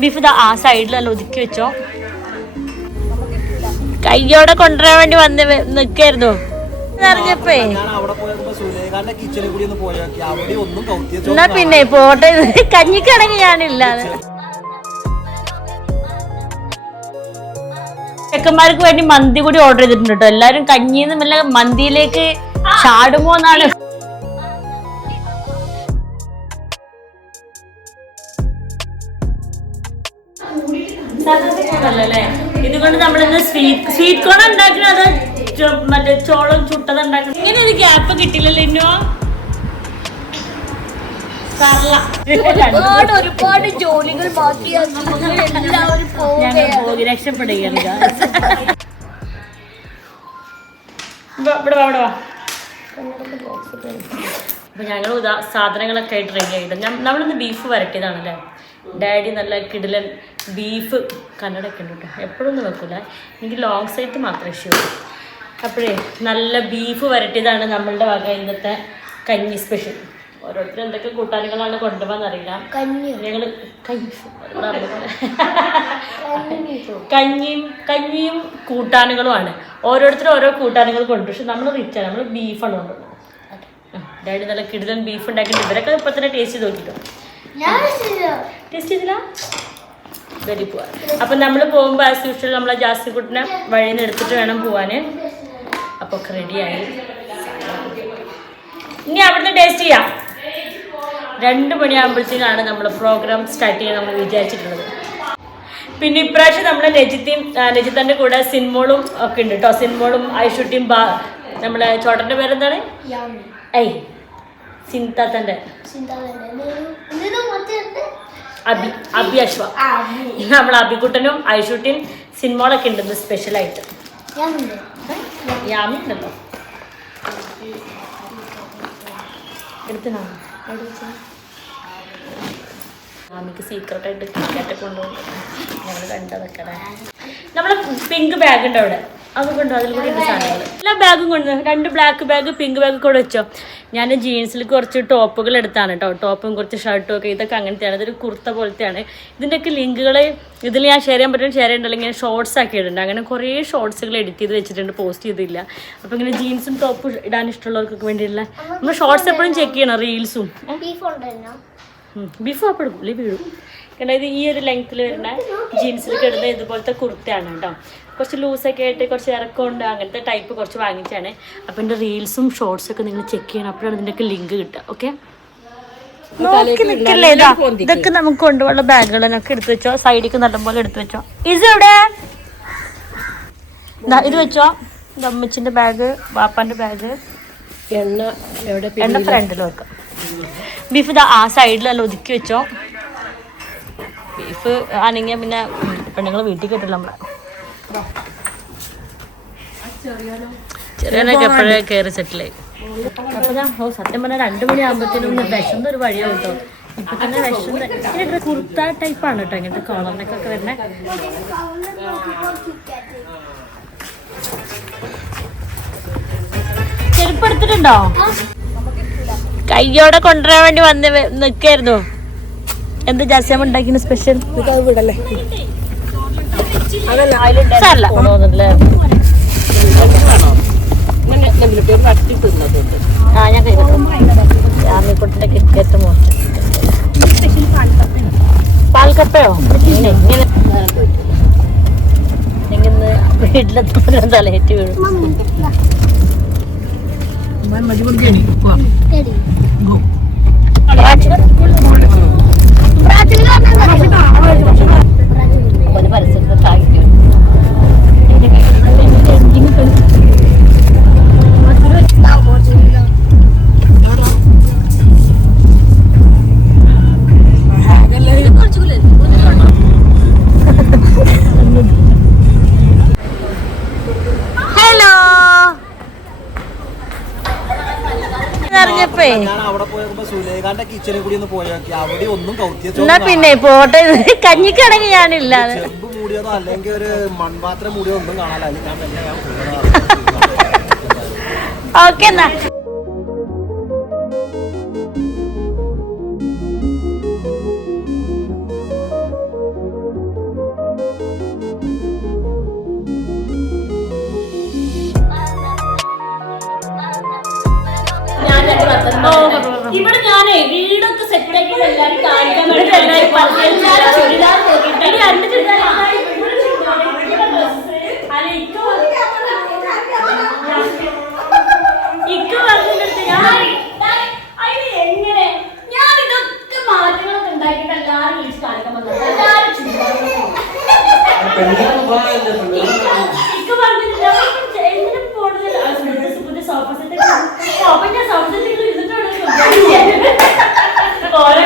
Beef ഇതാ ആ സൈഡിലല്ല ഒതുക്കി വെച്ചോ. കയ്യോടെ കൊണ്ടുവരാൻ വേണ്ടി വന്ന് നിക്കായിരുന്നു അറിഞ്ഞപ്പേ. എന്നാ പിന്നെ പോട്ടെ, കഞ്ഞിക്കടങ്ങി ഞാനില്ല. ചെക്കന്മാർക്ക് വേണ്ടി മന്തി കൂടി ഓർഡർ ചെയ്തിട്ടുണ്ട് കേട്ടോ. എല്ലാരും കഞ്ഞിന്ന് മെല്ലെ മന്തിയിലേക്ക് ചാടുമോ എന്നാണ്. അല്ലേ ഇതുകൊണ്ട് നമ്മളിന്ന് സ്വീറ്റ് കോൺ ഉണ്ടാക്കുന്നത്, മറ്റേ ചോളം ചുട്ടത് ഉണ്ടാക്കുന്നത്. ഇങ്ങനെ ഒരു ഗ്യാപ്പ് കിട്ടില്ലല്ലോ ഇന്നോ. ഒരുപാട് ജോലികൾ പോയി രക്ഷപ്പെടുകയാണ്. അപ്പൊ ഞങ്ങൾ സാധനങ്ങളൊക്കെ ആയിട്ട് റെഡി ആയിട്ട് നമ്മളിന്ന് ബീഫ് വരട്ടിയതാണല്ലേ. ഡാഡി നല്ല കിടിലൻ ബീഫ് കന്നഡയൊക്കെ ഉണ്ട് കേട്ടോ. എപ്പോഴൊന്നും വെക്കൂല, എനിക്ക് ലോങ് സൈഡ് മാത്രമേ ഇഷ്ടമുള്ളൂ. അപ്പോഴേ നല്ല ബീഫ് വരട്ടിയതാണ് നമ്മളുടെ വക ഇന്നത്തെ കഞ്ഞി സ്പെഷ്യൽ. ഓരോരുത്തർ എന്തൊക്കെ കൂട്ടാനുകളാണ് കൊണ്ടുപോകാൻ അറിയില്ല. ഞങ്ങൾ കഞ്ഞിയും കൂട്ടാനുകളുമാണ്. ഓരോരുത്തരും ഓരോ കൂട്ടാനുകൾ കൊണ്ടു. പക്ഷെ നമ്മൾ റിച്ചാണ്, നമ്മൾ ബീഫാണ് കൊണ്ടുപോകുന്നത്. ഡാഡി നല്ല കിടിലൻ ബീഫ് ഉണ്ടാക്കിയിട്ട് ഇവരൊക്കെ ഇപ്പൊ തന്നെ ടേസ്റ്റ് ചെയ്ത് നോക്കിട്ടോ. ടേസ്റ്റ് ചെയ്തില്ല, വെരി പോവാ. അപ്പം നമ്മൾ പോകുമ്പോൾ ആസ് യൂഷ്വൽ നമ്മളെ ജാസ്തിക്കുട്ടിനെ വഴിയിൽ നിന്ന് എടുത്തിട്ട് വേണം പോവാൻ. അപ്പോൾ ഒക്കെ റെഡിയായി. ഇനി അവിടുന്ന് ടേസ്റ്റ് ചെയ്യാം. 2 മണിയാകുമ്പോഴത്തേക്കാണ് നമ്മൾ പ്രോഗ്രാം സ്റ്റാർട്ട് ചെയ്യാൻ നമ്മൾ വിചാരിച്ചിട്ടുള്ളത്. പിന്നെ ഇപ്രാവശ്യം നമ്മൾ നജിത്തൻ്റെ കൂടെ സിൻമോളും ഒക്കെ ഉണ്ട് കേട്ടോ. സിൻമോളും ഐഷുട്ടിയും നമ്മളെ ചോട്ടൻ്റെ പേരെന്താണ്? സിൻതാത്തൻ്റെ അബി അശ്വ. നമ്മൾ അബിക്കുട്ടനും ഐഷുട്ടിയും സിൻമോളൊക്കെ ഉണ്ട് സ്പെഷ്യലായിട്ട്. യാമി ഉണ്ടല്ലോ. എടുത്തണോ? യാമിക്ക് സീക്രട്ടായിട്ട് ക്രിക്കറ്റൊക്കെ കൊണ്ടുപോകും. ഞങ്ങൾ കണ്ടതൊക്കെ നമ്മളെ പിങ്ക് ബാഗ് ഉണ്ട് അവിടെ, അത് കൊണ്ടോ. അതിൽ കൂടെ ഉണ്ട് സാധനങ്ങൾ. എല്ലാ ബാഗും കൊണ്ട് 2 ബ്ലാക്ക് ബാഗ്, പിങ്ക് ബാഗ് കൂടെ വെച്ചോ. ഞാൻ ജീൻസിൽ കുറച്ച് ടോപ്പുകൾ എടുത്താണ് കേട്ടോ. ടോപ്പും കുറച്ച് ഷർട്ടും ഒക്കെ, ഇതൊക്കെ അങ്ങനത്തെയാണ്. ഇതൊരു കുർത്ത പോലത്തെയാണ്. ഇതിൻ്റെയൊക്കെ ലിങ്കുകൾ ഇതിൽ ഞാൻ ഷെയർ ചെയ്യാൻ പറ്റും, ഷെയർ ചെയ്യണ്ടല്ലോ. ഇങ്ങനെ ഷോർട്സ് ആക്കിയിട്ടുണ്ട്. അങ്ങനെ കുറേ ഷോർട്സുകൾ എഡിറ്റ് ചെയ്ത് വെച്ചിട്ടുണ്ട്, പോസ്റ്റ് ചെയ്തില്ല. അപ്പോൾ ഇങ്ങനെ ജീൻസും ടോപ്പും ഇടാൻ ഇഷ്ടമുള്ളവർക്കൊക്കെ വേണ്ടിയിട്ടുള്ള നമ്മൾ ഷോർട്സ് എപ്പോഴും ചെക്ക് ചെയ്യണം. റീൽസും ബീഫ് അപ്പോൾ എടുക്കും, വീഴും. കാരണം ഇത് ഈ ഒരു ലെങ്ത്തിൽ വരുന്ന ജീൻസിലൊക്കെ ഇടുന്ന ഇതുപോലത്തെ കുർത്തയാണ് കേട്ടോ. കുറച്ച് ലൂസൊക്കെ ആയിട്ട് കുറച്ച് ഇറക്കമുണ്ട്, അങ്ങനത്തെ ടൈപ്പ് കുറച്ച് വാങ്ങിച്ചാണ്. അപ്പം എൻ്റെ റീൽസും ഷോർട്സൊക്കെ നിങ്ങൾ ചെക്ക് ചെയ്യണം. അപ്പോഴാണ് ഇതിൻ്റെയൊക്കെ ലിങ്ക് കിട്ടുക. ഓക്കെ, ഇതൊക്കെ നമുക്ക് കൊണ്ടുപോകുന്ന ബാഗുകളൊക്കെ എടുത്ത് വെച്ചോ. സൈഡിലേക്ക് നല്ലപോലെ എടുത്ത് വെച്ചോ. ഇതെവിടെ? ഇത് വെച്ചോ. അമ്മച്ചിൻ്റെ ബാഗ്, വാപ്പാൻ്റെ ബാഗ്. എണ്ണ ഫ്രണ്ടിൽ വെക്കാം. ബീഫ് ഇതാ ആ സൈഡിലല്ല ഒതുക്കി വെച്ചോ. ബീഫ് ആണെങ്കിൽ പിന്നെ പെണ്ണുങ്ങൾ വീട്ടിൽ കിട്ടില്ല. നമ്മളെ ചെറിയനൊക്കെ എപ്പോഴേ കയറി സെറ്റിലായി. അപ്പോൾ ഞാൻ സത്യം പറഞ്ഞാൽ 2 മണിയാകുമ്പോഴത്തേനും വിഷമ ഒരു വഴിയാവും കേട്ടോ. ഇപ്പം തന്നെ വിഷമ കുർത്ത ടൈപ്പാണ് കേട്ടോ. ഇങ്ങനത്തെ കോളറിനൊക്കെ വരുന്നത്. ചെരുപ്പ് എടുത്തിട്ടുണ്ടോ? കയ്യോടെ കൊണ്ടുവരാൻ വേണ്ടി വന്ന് നിൽക്കായിരുന്നു. എന്ത് ജാസ്യാമ ഉണ്ടാക്കിയ സ്പെഷ്യൽ? ഞാൻ ജാമ്യക്കുട്ടിന്റെ കിക്കറ്റ് മോശം. പാൽക്കപ്പയോ? എങ്ങനെ വീട്ടിലെത്തുമ്പോൾ തലയേറ്റ് വീഴും. ഒരു പരസ്യത്തിൽ എന്നാ പിന്നെ പോട്ടെ, കഞ്ഞിക്കടങ്ങി ഞാനില്ല. അല്ലെങ്കിൽ ഒരു മൺപാത്രം മൂടിയോ ഒന്നും കാണാൻ. ഓക്കെ എന്നാ. എങ്ങനെ ഞാൻ ഇതൊക്കെ മാറ്റങ്ങളൊക്കെ ഉണ്ടാക്കിയിട്ട് എല്ലാവരും വിളിച്ച് കാണിക്കാൻ പറ്റും. എല്ലാവരും പുതിയ സോഫ സെറ്റ് അപ്പൊ ഞാൻ സോഫ സെറ്റ് ഇരുന്നിട്ടാണ് ഓരോ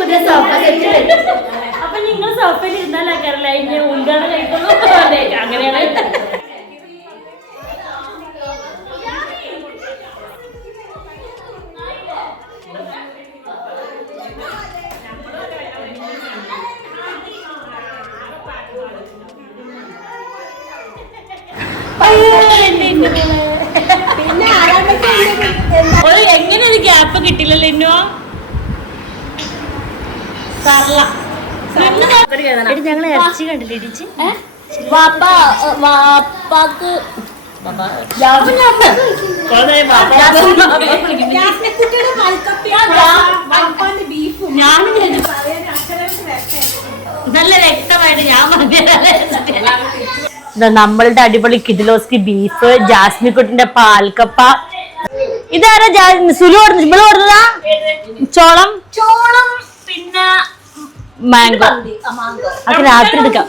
പുതിയ സോഫ സെറ്റ്. അപ്പൊ നിങ്ങൾ സോഫയിൽ ഇരുന്നാലാക്കാറില്ല അതിന്റെ ഉദ്ഘാടനം കഴിക്കുള്ളൂ. അങ്ങനെയാണ്. എങ്ങനെ ഒരു ഗ്യാപ്പ് കിട്ടില്ലല്ലോ ഇന്നോ. ഞങ്ങൾ ഇറച്ചി കണ്ടില്ലേ ഇടിച്ച് വാപ്പാക്ക് നല്ല വ്യക്തമായിട്ട് ഞാൻ നമ്മളുടെ അടിപൊളി കിഡിലോസ്കി ബീഫ്, ജാസ്മിക്കുട്ടിന്റെ പാൽക്കപ്പ. ഇതാരാ സുലു ഇവിടെ കൊടുത്തതാ? ചോളം പിന്നെ മാംഗോ. അത് രാത്രി എടുക്കാം.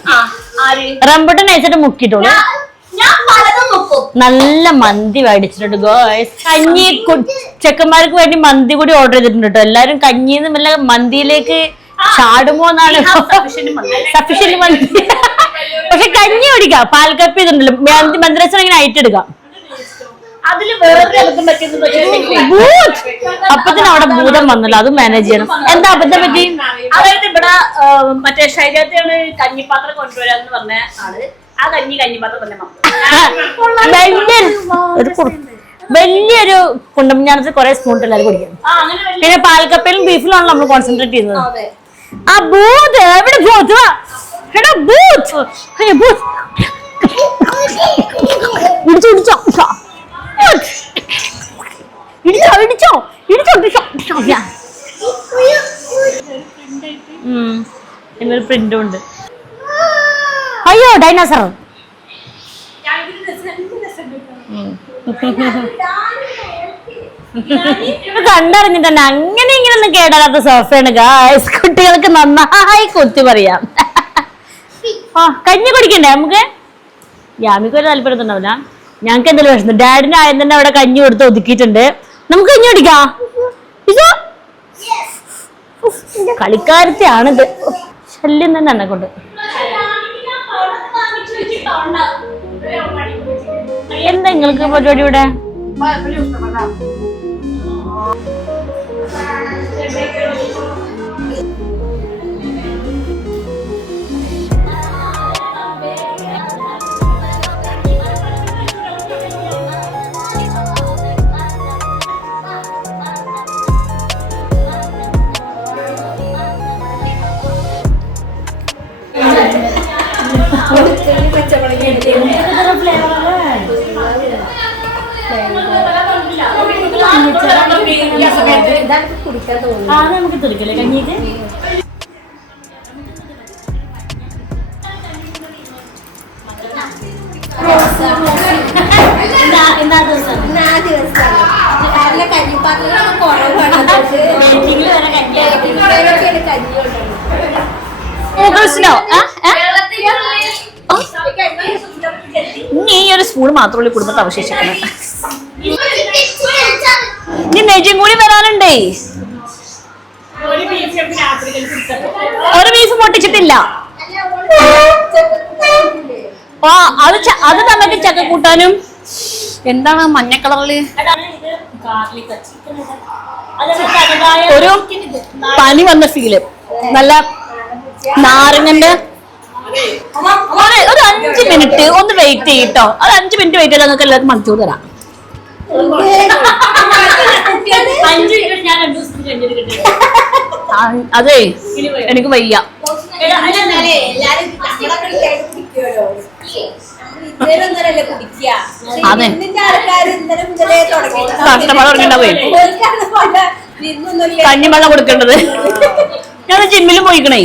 റംബുട്ടാൻ നൈസായിട്ട് മുക്കിട്ടോളൂ. നല്ല മന്തി മേടിച്ചിട്ടുണ്ട് ഗോയ്സ്. കഞ്ഞി ചെക്കന്മാർക്ക് വേണ്ടി മന്തി കൂടി ഓർഡർ ചെയ്തിട്ടുണ്ട് കേട്ടോ. എല്ലാരും കഞ്ഞിന്ന് മെല്ലെ മന്തിയിലേക്ക് ചാടുമോ എന്നാണ്. സഫീഷ്യന്റ് മന്തി. പക്ഷെ കഞ്ഞി കുടിക്കാം. പാൽക്കപ്പ ഇതുണ്ടല്ലോ മന്ത്രേശ്വരം ഇങ്ങനെ ആയിട്ട് എടുക്കാം. അപ്പത്തിന് അവിടെ ഭൂതം വന്നല്ലോ, അതും മാനേജ് ചെയ്യണം. എന്താ അബദ്ധം പറ്റി? അതായത് ഇവിടെ മറ്റേ ശരീരത്തെയാണ് കഞ്ഞിപ്പാത്രം കൊണ്ടുവരാന്ന് പറഞ്ഞ ആള് ആ കഞ്ഞിപ്പാത്രം തന്നെ വലിയൊരു കുണ്ടമിഞ്ഞാണത്തിൽ കുറെ സ്പൂൺ എല്ലാവരും കുടിക്കും. പിന്നെ പാൽക്കപ്പയിലും ബീഫിലാണല്ലോ നമ്മൾ കോൺസെൻട്രേറ്റ് ചെയ്യുന്നത്. ആ ബൂത്ത് എവിടെ ബൂത്ത് എന്നൊരു പ്രിന്റും ഉണ്ട്. അയ്യോ ഡൈനോസർ. കണ്ടറിഞ്ഞു തന്നെ അങ്ങനെ ഇങ്ങനൊന്നും കേടാത്ത സോഫയാണ് ഗായ്സ്. കുട്ടികൾക്ക് നന്നായി കുത്തി പറയാം. കഞ്ഞി കുടിക്കണ്ടേ നമുക്ക്? യാമിക്ക് ഒരു താല്പര്യം ഉണ്ടാവില്ല. ഞങ്ങൾക്ക് എന്തെങ്കിലും വിഷമം. ഡാഡിന്റെ ആദ്യം തന്നെ അവിടെ കഞ്ഞി കൊടുത്ത് ഒതുക്കിയിട്ടുണ്ട്. നമുക്ക് കഞ്ഞി കുടിക്കാം. കളിക്കാരത്തെയാണിത്. ശല്യം തന്നെ എന്നെ കൊണ്ട്. എന്താ നിങ്ങൾക്ക് പരിപാടി ഇവിടെ? നമുക്ക് തുടിക്കല്ലേ കഞ്ഞിക്ക്? ഈ ഒരു സ്പൂൺ മാത്രമേ കുടുംബത്തെ അവശേഷിക്കണം. ഇനി നെജും കൂടി വരാനുണ്ടേ. ഒരു ബീഫ് പൊട്ടിച്ചിട്ടില്ല. അത് നമുക്ക് ചക്ക കൂട്ടാനും. എന്താണ് മഞ്ഞ കളറില് ഒരു പനി വന്ന ഫീല്. നല്ല നാരങ്ങന്റെ ഒരു 5 മിനിറ്റ് ഒന്ന് വെയിറ്റ് ചെയ്യട്ടോ. ഒരു 5 മിനിറ്റ് വെയിറ്റ് ചെയ്താൽ നിങ്ങൾക്ക് എല്ലാവർക്കും മണിക്കൂർ തരാം. അതെ എനിക്ക് വയ്യ. അതെ കഷ്ടപ്പാട് തുടങ്ങിണ്ടാവേ കഞ്ഞിവെള്ളം കൊടുക്കേണ്ടത് ഞാൻ ജിമ്മിലും പോയിക്കണേ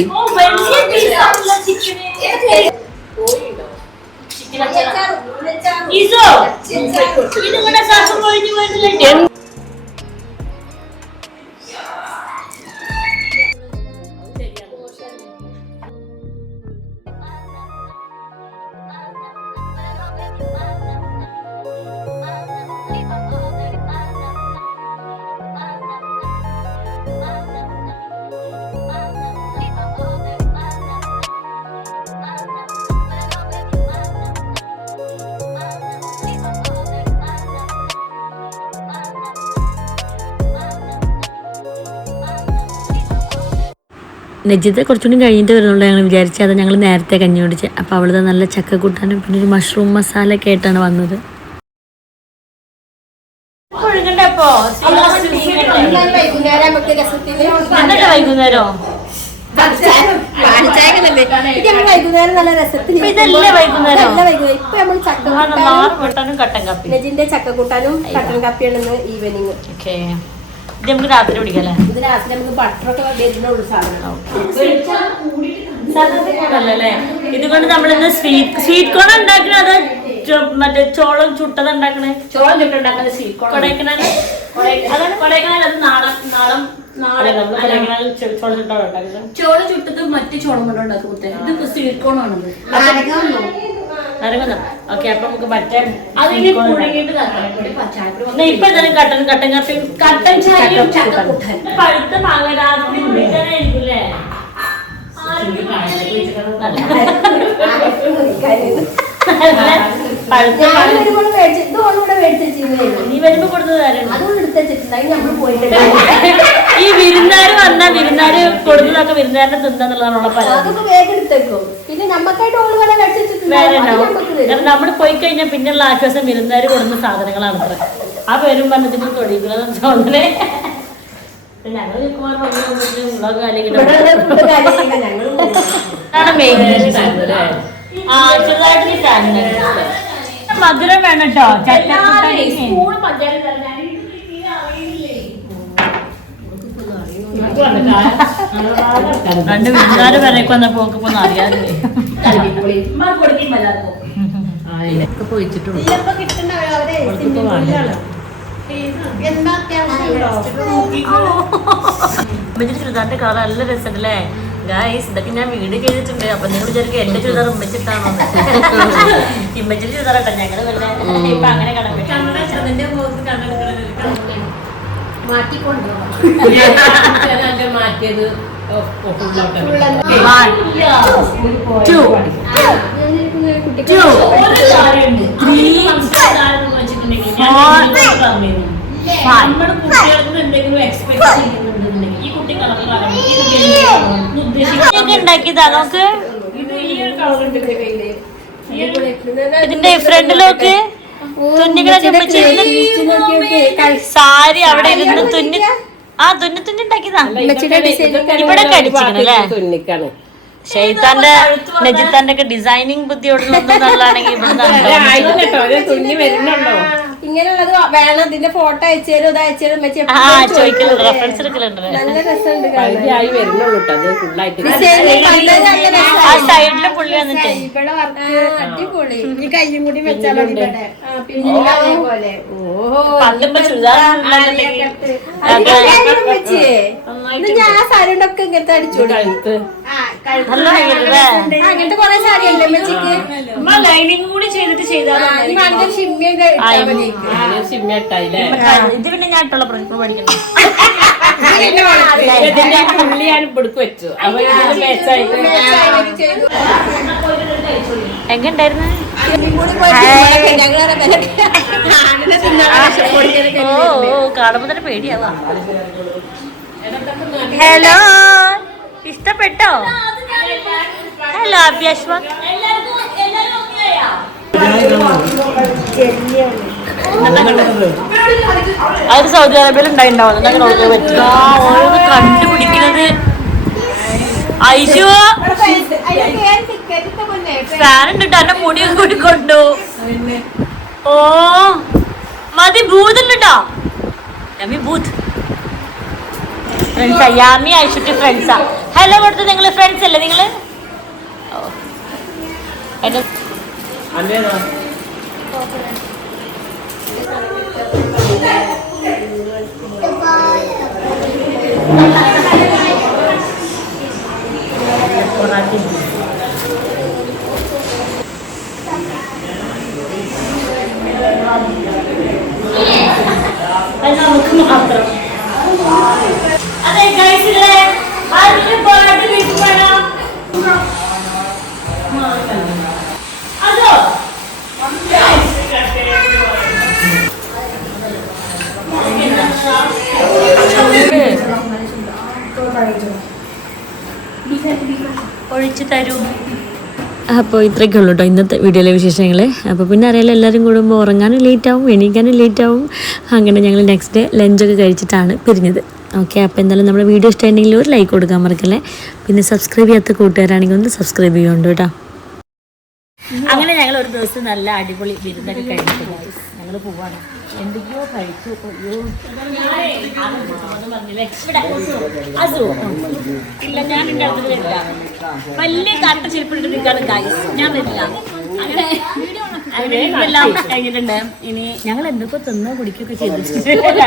നജിത്തെ കുറച്ചുകൂടി കഴിഞ്ഞിട്ട് വരുന്നുള്ളൂ ഞങ്ങൾ വിചാരിച്ചത്. അത് ഞങ്ങൾ നേരത്തെ കഞ്ഞി കുടിച്ച്. അപ്പോൾ അവളത് നല്ല ചക്ക കൂട്ടാനും പിന്നെ ഒരു മഷ്റൂം മസാല ഒക്കെ ആയിട്ടാണ് വന്നത്. വൈകുന്നേരോ ഇതല്ലേ വൈകുന്നേരം കട്ടൻ കാപ്പി ചക്കക്കൂട്ടാനും കട്ടൻ കാപ്പിയാണ് ഈവനിങ്. ഇത് നമുക്ക് രാത്രി പിടിക്കല്ലേ? ഇത് രാത്രി നമുക്ക് ബട്ടറൊക്കെ വരുന്നുള്ളൂ സാധനം. ഇതുകൊണ്ട് നമ്മളിന്ന് സ്വീറ്റ് കോൺ ഉണ്ടാക്കണത് മറ്റേ ചോളം ചുട്ടത് ഉണ്ടാക്കണേ. ചോളം ചുട്ടുണ്ടാക്കുന്നത് സ്വീറ്റ് കോൺ. കൊടൈക്കനാൽ അത് ചോളം ചുട്ടത് മറ്റു ചോളം കൊണ്ട് ഉണ്ടാക്കും. ഇത് സ്വീറ്റ് കോൺ ആണത്. ഓക്കെ, അപ്പൊ നമുക്ക് മറ്റേ അതിന് പുഴുങ്ങിയിട്ട് ഇപ്പൊ എന്തായാലും കട്ടൻ കാപ്പി കട്ടൻ ചായയും ചക്കക്കൂട്ടാൻ. പഴുത്ത മാങ്ങ രാത്രി കുടിക്കാനായിരിക്കുമല്ലേ? നീ വരുമ്പോ കൊടുത്തത് ഈ വിരുന്നാര് വന്നാ വിരുന്നാര് കൊടുത്തതൊക്കെ വിരുന്നാരിനെ തിന്നാന്നുള്ളതാണുള്ള പരാതി. നമ്മൾ പോയി കഴിഞ്ഞാൽ പിന്നെയുള്ള ആശ്വാസം വിരുന്നാര് കൊടുക്കുന്ന സാധനങ്ങളാണ് അത്ര. ആ പേരും പറഞ്ഞതിന് തൊടിക്കുന്നത് തോന്നണേ. ഞങ്ങൾ ഉള്ളത് അല്ലെങ്കിൽ മധുരം വേണം കേട്ടോ. രണ്ട് വിരുന്നാര് വരേക്ക് വന്നപ്പോ നോക്കിപ്പോന്ന് അറിയാതെ പോയിച്ചിട്ടുള്ളൂ. ചുരിദാറിന്റെ കളർ നല്ല രസമുണ്ടല്ലേ ഗായ്സ്? ഇതൊക്കെ ഞാൻ വീഡിയോ ചെയ്തിട്ടുണ്ട്. അപ്പൊ നിങ്ങൾ വിചാരിക്കും എന്റെ ചുരിദാർ ഉമ്മച്ചിട്ടാണോ? ഇമ്മച്ചിന്റെ ചുരിദാറട്ടോ ഞങ്ങള് വല്ല ഇപ്പൊ അങ്ങനെ മാറ്റിയത് ഉണ്ടാക്കിയതാ നോക്ക്. ഇതിന്റെ ഫ്രണ്ടിലൊക്കെ സാരി അവിടെ ഇരുന്ന് തുന്നി തുന്നി ഉണ്ടാക്കിയതാ. ഇവിടെ കടിച്ചില്ലേ? ഷെയ്ത്താന്റെ നജിത്താന്റെ ഒക്കെ ഡിസൈനിങ് ബുദ്ധിയോട് നല്ലതാണെങ്കിൽ ഇങ്ങനെയുള്ളത് വേണം. ഇതിന്റെ ഫോട്ടോ അയച്ചാലും ഇത് അയച്ചാലും ചോദിക്കലുണ്ട്, റെഫറൻസ് എടുക്കലുണ്ട്. ആ സൈഡില് പുള്ളി വന്നിട്ട് അടിപൊളി. ഈ കയ്യും കൂടി വെച്ചാലും ഞാൻ ആ സാരി കൊണ്ടൊക്കെ ഇങ്ങനത്തെ അടിച്ചോളൂ. അങ്ങനത്തെ കൊറേ സാരി അല്ലേ മെച്ചിക്ക് ലൈനിങ് കൂടി ചെയ്തിട്ട് ചെയ്താൽ ഇത് പിന്നെ ഞാൻ ഇട്ടുള്ള പ്രശ്നം പഠിക്കണം. പുള്ളി ഞാൻ ഇവിടേക്ക് വെച്ചു. അപ്പൊ എങ്ങണ്ടായിരുന്നു? ഓ കാണുമ്പോ തന്നെ പേടിയാവാ. ഹലോ, ഇഷ്ടപ്പെട്ടോ? ഹലോ അഭ്യാശ്വ. അത് സൗദി അറേബ്യയിൽ ഉണ്ടായിണ്ടാവുന്നത് ഓരോന്ന് കണ്ടുപിടിക്കുന്നത്. അയ്യോ ഫാൻ ഉണ്ട്, എന്റെ മുടിയൊക്കെ കൂടി കൊണ്ടു. ഓ മതി ഭൂതുണ്ടോ യമി ഭൂത് ഫ്രണ്ട്സാ യാമി ഐഷുട്ടി ഫ്രണ്ട്സാ ഹലോ കൊടുത്ത് നിങ്ങൾ ഫ്രണ്ട്സ് അല്ലേ നിങ്ങൾ എന്റെ നമുക്ക് മാത്രം അതെ കഴിച്ചില്ലേ അതിന് ബർത്ത്ഡേ വിഷ് വേണം അതോ ഒഴിച്ചു തരൂ. അപ്പോൾ ഇത്രയൊക്കെ ഉള്ളൂ കേട്ടോ ഇന്നത്തെ വീഡിയോയിലെ വിശേഷങ്ങൾ. അപ്പോൾ പിന്നെ അറിയാലോ എല്ലാവരും കൂടുമ്പോൾ ഉറങ്ങാനും ലേറ്റാവും എണീക്കാനും ലേറ്റാവും. അങ്ങനെ ഞങ്ങൾ നെക്സ്റ്റ് ഡേ ലഞ്ചൊക്കെ കഴിച്ചിട്ടാണ് പിരിഞ്ഞത്. ഓക്കെ, അപ്പോൾ എന്തായാലും നമ്മുടെ വീഡിയോ ഇഷ്ടമായിട്ടുണ്ടെങ്കിൽ ഒരു ലൈക്ക് കൊടുക്കാൻ മറക്കല്ലേ. പിന്നെ സബ്സ്ക്രൈബ് ചെയ്യാത്ത കൂട്ടുകാരാണെങ്കിൽ ഒന്ന് സബ്സ്ക്രൈബ് ചെയ്യുന്നുണ്ട് കേട്ടോ. അങ്ങനെ ഞങ്ങൾ ഒരു ദിവസം നല്ല അടിപൊളി വിരുന്നൊക്കെ കഴിച്ചു. ഞങ്ങൾ പോവാണ്. എന്തൊക്കെയോ കഴിച്ചു. ഇല്ല ഞാൻ എൻ്റെ അടുത്ത് വരില്ല. വലിയ കട്ട ചെരുപ്പിട്ട് നിൽക്കാണ് ഗൈസ്. ഞാൻ വരില്ല. എല്ലാം കഴിഞ്ഞിട്ടുണ്ട്. ഇനി ഞങ്ങൾ എന്തൊക്കെ തിന്നോ കുടിക്കുകയൊക്കെ ചെയ്തിട്ടുണ്ട്.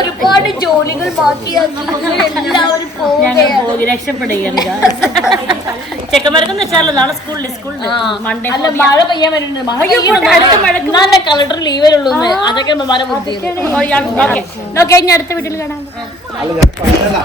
ഒരുപാട് ജോലികൾ ഞങ്ങൾ പോയി രക്ഷപ്പെടുകയാണ്. ചെക്കന്മാർക്കെന്ന് വെച്ചാലോ നാളെ സ്കൂളിൽ മൺഡേ അല്ല മഴ പെയ്യാൻ വരുന്നുണ്ട്. മഴ കളക്ടർ ലീവ് വരുള്ളൂ. അതൊക്കെ മഴ ബുദ്ധി. ഓക്കെ, ഇനി അടുത്ത വീട്ടിൽ കാണാം.